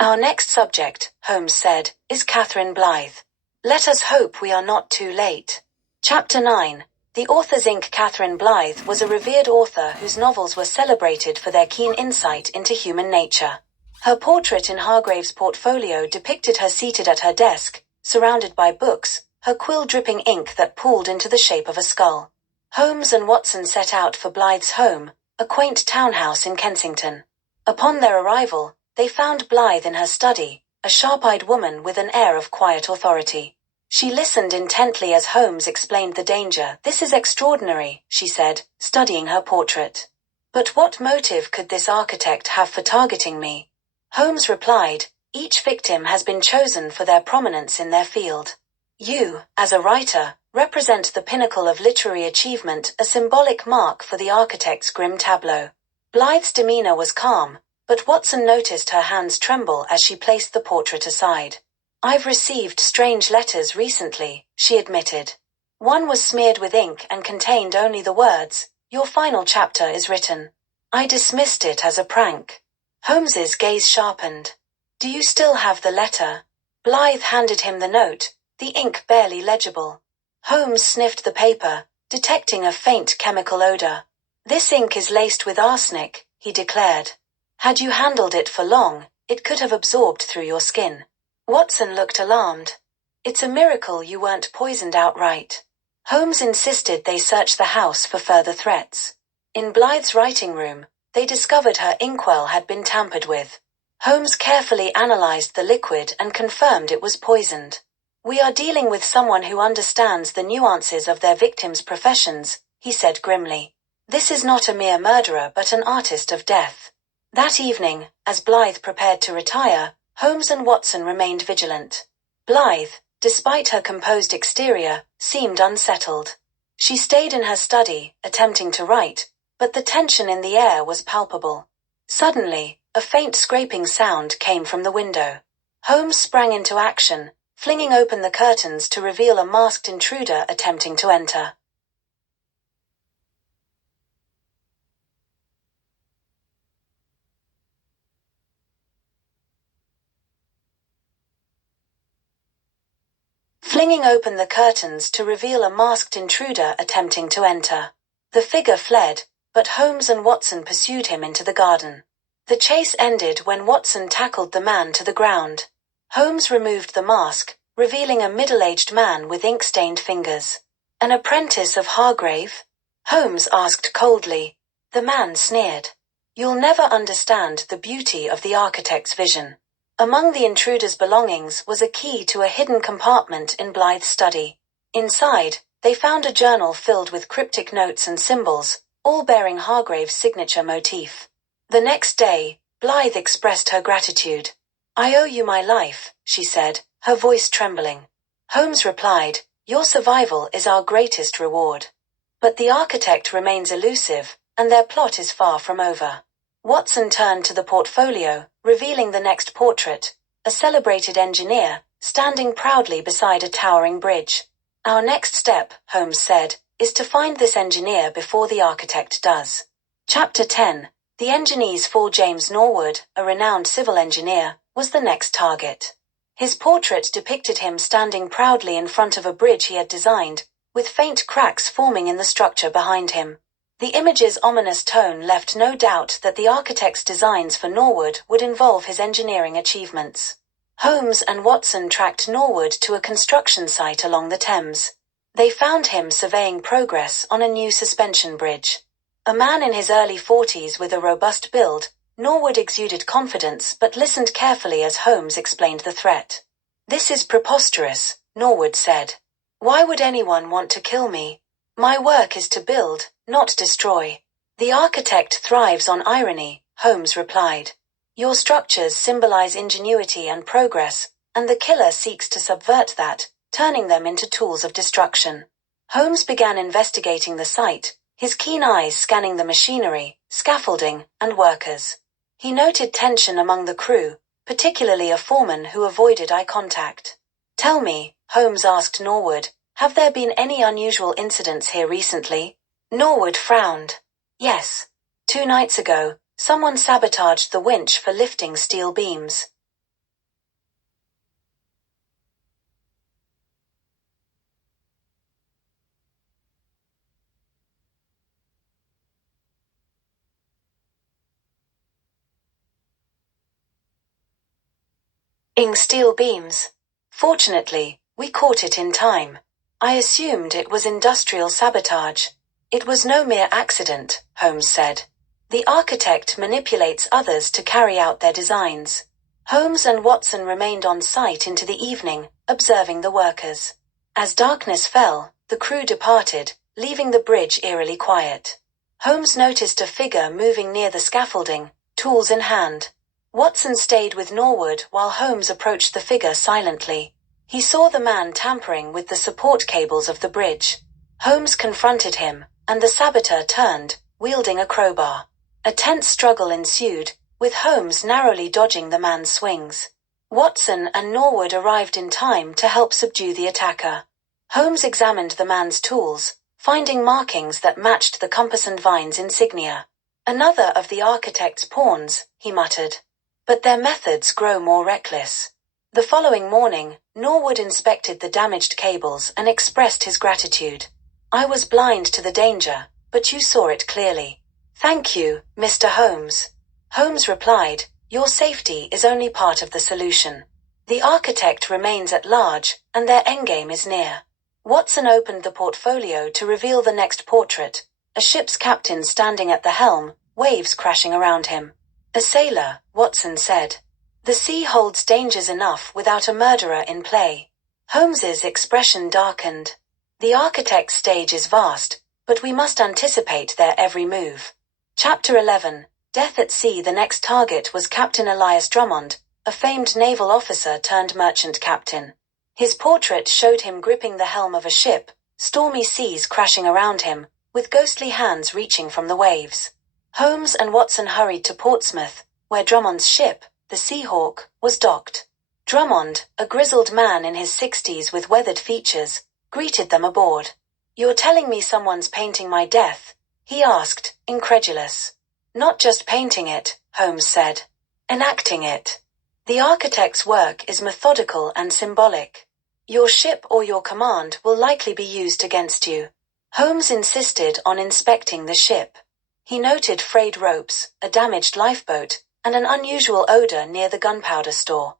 Our next subject, Holmes said, is Catherine Blythe. Let us hope we are not too late. Chapter 9. The author's Inc. Catherine Blythe was a revered author whose novels were celebrated for their keen insight into human nature. Her portrait in Hargrave's portfolio depicted her seated at her desk, surrounded by books, her quill dripping ink that pooled into the shape of a skull. Holmes and Watson set out for Blythe's home, a quaint townhouse in Kensington. Upon their arrival, they found Blythe in her study, a sharp-eyed woman with an air of quiet authority. She listened intently as Holmes explained the danger. "This is extraordinary," she said, studying her portrait. "But what motive could this architect have for targeting me?" Holmes replied, "Each victim has been chosen for their prominence in their field. You, as a writer, represent the pinnacle of literary achievement, a symbolic mark for the architect's grim tableau." Blythe's demeanor was calm, but Watson noticed her hands tremble as she placed the portrait aside. "I've received strange letters recently," she admitted. One was smeared with ink and contained only the words, "Your final chapter is written." I dismissed it as a prank. Holmes's gaze sharpened. "Do you still have the letter?" Blythe handed him the note, the ink barely legible. Holmes sniffed the paper, detecting a faint chemical odor. "This ink is laced with arsenic," he declared. "Had you handled it for long, it could have absorbed through your skin." Watson looked alarmed. "It's a miracle you weren't poisoned outright." Holmes insisted they search the house for further threats. In Blythe's writing room, they discovered her inkwell had been tampered with. Holmes carefully analyzed the liquid and confirmed it was poisoned. "We are dealing with someone who understands the nuances of their victims' professions," he said grimly. "This is not a mere murderer but an artist of death." That evening, as Blythe prepared to retire, Holmes and Watson remained vigilant. Blythe, despite her composed exterior, seemed unsettled. She stayed in her study, attempting to write, but the tension in the air was palpable. Suddenly, a faint scraping sound came from the window. Holmes sprang into action, flinging open the curtains to reveal a masked intruder attempting to enter. Flinging open the curtains to reveal a masked intruder attempting to enter. The figure fled, but Holmes and Watson pursued him into the garden. The chase ended when Watson tackled the man to the ground. Holmes removed the mask, revealing a middle-aged man with ink-stained fingers. "An apprentice of Hargrave?" Holmes asked coldly. The man sneered. "You'll never understand the beauty of the architect's vision." Among the intruder's belongings was a key to a hidden compartment in Blythe's study. Inside, they found a journal filled with cryptic notes and symbols, all bearing Hargrave's signature motif. The next day, Blythe expressed her gratitude. "I owe you my life," she said, her voice trembling. Holmes replied, "Your survival is our greatest reward." But the architect remains elusive, and their plot is far from over. Watson turned to the portfolio, revealing the next portrait, a celebrated engineer, standing proudly beside a towering bridge. "Our next step," Holmes said, "is to find this engineer before the architect does." Chapter 10. The engineer's fall. James Norwood, a renowned civil engineer, was the next target. His portrait depicted him standing proudly in front of a bridge he had designed, with faint cracks forming in the structure behind him. The image's ominous tone left no doubt that the architect's designs for Norwood would involve his engineering achievements. Holmes and Watson tracked Norwood to a construction site along the Thames. They found him surveying progress on a new suspension bridge. A man in his early 40s with a robust build, Norwood exuded confidence but listened carefully as Holmes explained the threat. "This is preposterous," Norwood said. "Why would anyone want to kill me? My work is to build, not destroy." "The architect thrives on irony," Holmes replied. "Your structures symbolize ingenuity and progress, and the killer seeks to subvert that, turning them into tools of destruction." Holmes began investigating the site, his keen eyes scanning the machinery, scaffolding, and workers. He noted tension among the crew, particularly a foreman who avoided eye contact. "Tell me," Holmes asked Norwood, "have there been any unusual incidents here recently?" Norwood frowned. "Yes. 2 nights ago, someone sabotaged the winch for lifting steel beams." Steel beams. Fortunately, we caught it in time. I assumed it was industrial sabotage. It was no mere accident, Holmes said. The architect manipulates others to carry out their designs. Holmes and Watson remained on site into the evening, observing the workers. As darkness fell, the crew departed, leaving the bridge eerily quiet. Holmes noticed a figure moving near the scaffolding, tools in hand. Watson stayed with Norwood while Holmes approached the figure silently. He saw the man tampering with the support cables of the bridge. Holmes confronted him, and the saboteur turned, wielding a crowbar. A tense struggle ensued, with Holmes narrowly dodging the man's swings. Watson and Norwood arrived in time to help subdue the attacker. Holmes examined the man's tools, finding markings that matched the Compass and Vines insignia. Another of the architect's pawns, he muttered. But their methods grow more reckless. The following morning, Norwood inspected the damaged cables and expressed his gratitude. I was blind to the danger, but you saw it clearly. Thank you, Mr. Holmes. Holmes replied, your safety is only part of the solution. The architect remains at large, and their endgame is near. Watson opened the portfolio to reveal the next portrait, a ship's captain standing at the helm, waves crashing around him. A sailor, Watson said. The sea holds dangers enough without a murderer in play. Holmes's expression darkened. The architect's stage is vast, but we must anticipate their every move. Chapter 11. Death at Sea. The next target was Captain Elias Drummond, a famed naval officer turned merchant captain. His portrait showed him gripping the helm of a ship, stormy seas crashing around him, with ghostly hands reaching from the waves. Holmes and Watson hurried to Portsmouth, where Drummond's ship, the Seahawk, was docked. Drummond, a grizzled man in his 60s with weathered features, greeted them aboard. You're telling me someone's painting my death? He asked, incredulous. Not just painting it, Holmes said. Enacting it. The architect's work is methodical and symbolic. Your ship or your command will likely be used against you. Holmes insisted on inspecting the ship. He noted frayed ropes, a damaged lifeboat, and an unusual odor near the gunpowder store.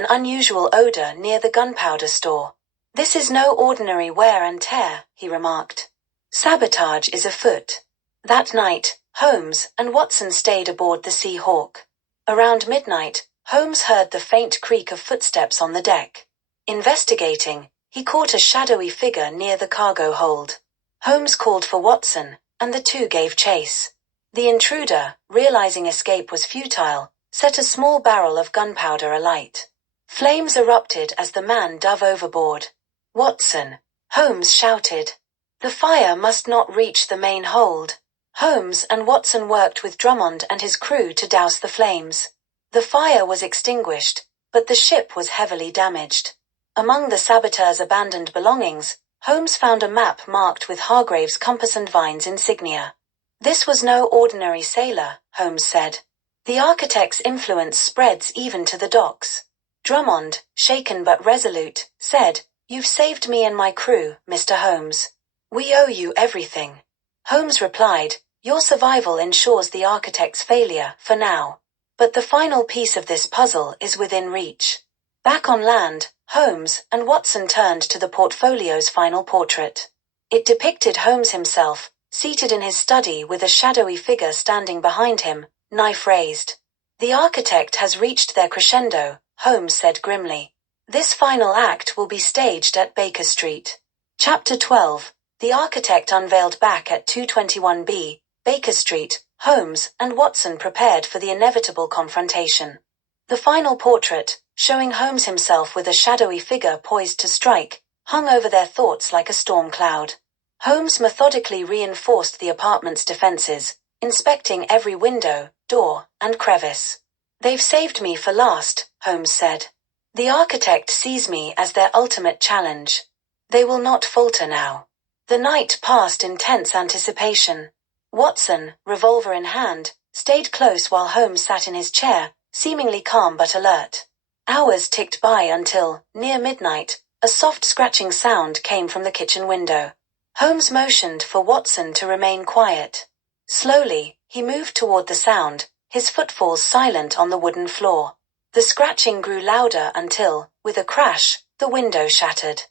An unusual odor near the gunpowder store. This is no ordinary wear and tear, he remarked. Sabotage is afoot. That night, Holmes and Watson stayed aboard the Seahawk. Around midnight, Holmes heard the faint creak of footsteps on the deck. Investigating, he caught a shadowy figure near the cargo hold. Holmes called for Watson, and the two gave chase. The intruder, realizing escape was futile, set a small barrel of gunpowder alight. Flames erupted as the man dove overboard. Watson! Holmes shouted. The fire must not reach the main hold. Holmes and Watson worked with Drummond and his crew to douse the flames. The fire was extinguished, but the ship was heavily damaged. Among the saboteur's abandoned belongings, Holmes found a map marked with Hargrave's Compass and Vines insignia. This was no ordinary sailor, Holmes said. The architect's influence spreads even to the docks. Drummond, shaken but resolute, said, You've saved me and my crew, Mr. Holmes. We owe you everything. Holmes replied, Your survival ensures the architect's failure, for now. But the final piece of this puzzle is within reach. Back on land, Holmes and Watson turned to the portfolio's final portrait. It depicted Holmes himself, seated in his study with a shadowy figure standing behind him, knife raised. The architect has reached their crescendo, Holmes said grimly. This final act will be staged at Baker Street. Chapter 12. The architect unveiled back at 221B, Baker Street. Holmes and Watson prepared for the inevitable confrontation. The final portrait, showing Holmes himself with a shadowy figure poised to strike, hung over their thoughts like a storm cloud. Holmes methodically reinforced the apartment's defenses, inspecting every window, door, and crevice. They've saved me for last, Holmes said. The architect sees me as their ultimate challenge. They will not falter now. The night passed in tense anticipation. Watson, revolver in hand, stayed close while Holmes sat in his chair, seemingly calm but alert. Hours ticked by until, near midnight, a soft scratching sound came from the kitchen window. Holmes motioned for Watson to remain quiet. Slowly, he moved toward the sound, his footfalls silent on the wooden floor. The scratching grew louder until, with a crash, the window shattered.